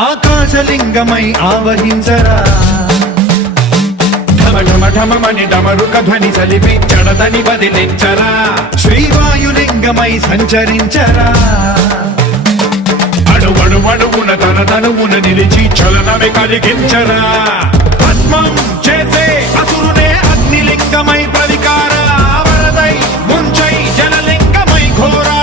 ఆకాశలింగమై ఆవహించరా ఢమ ఢమ ఢమమని డమరుక ధ్వని సలిపి జడదని వదిలించరా శ్రీవాయులింగమై సంచరించరా అణువణువున తన తనువున నిలిచి చలనమే కలిగించరా భస్మం చేసే అసురునే అగ్నిలింగమై ప్రవికార వరదై ముంచై జలలింగమై ఘోరా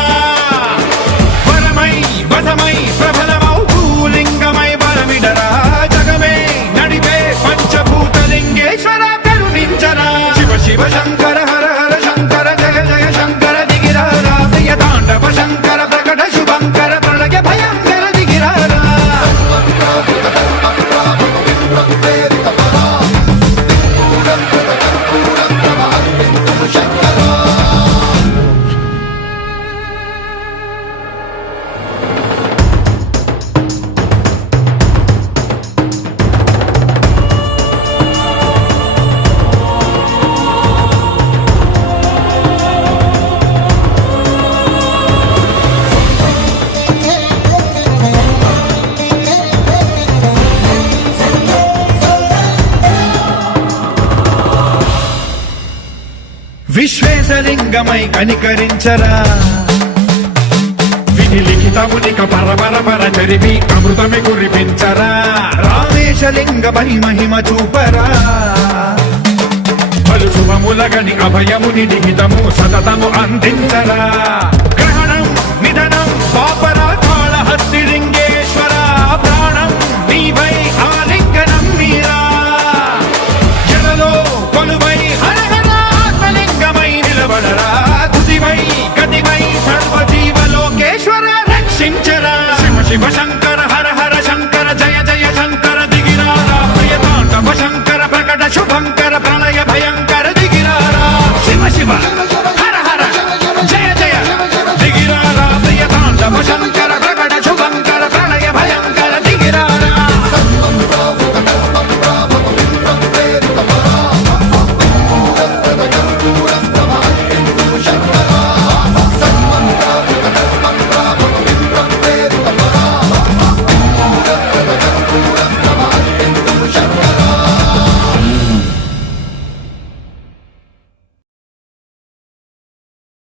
వరమై వసమై ప్రబలమౌ భూలింగమై బలమిడరా జగమే నడిపే పంచభూతలింగేశ్వర కరుణించరా శివ శివ శంకర హర హర శంకర జయ జయ శంకర దిగిరారా ప్రియ తాండవ శంకర ప్రకట శుభంకర ప్రళయ భయంకర దిగిరారా విశ్వేశలింగమై కనికరించరా విధి లిఖితమునిక పరపర చరివి అమృతమే కురిపించరా రామేశలింగమై మహిమ చూపరా పలు శుభములగని అభయముని నిహితము సతతము అందించరా గ్రహణం నిధనం పాపరా కాళహస్తి లింగేశ్వర ప్రాణం నీవై ఆలింగనం మీరా జలలో కొలువై హరహర ఆత్మలింగమై నిలబడరా తుదివై గతివై సర్వజీవలోకేశ్వర రక్షించరా శివ శివ శంకర హర హర శంకర జయ జయ శంకర దిగిరారా ప్రియ తాండవ శంకర ప్రకట శుభంకర ప్రళయ భయంకర దిగిరారా శివ శివ హర హర జయ జయ దిగిరారా ప్రియ తాండవ శంకర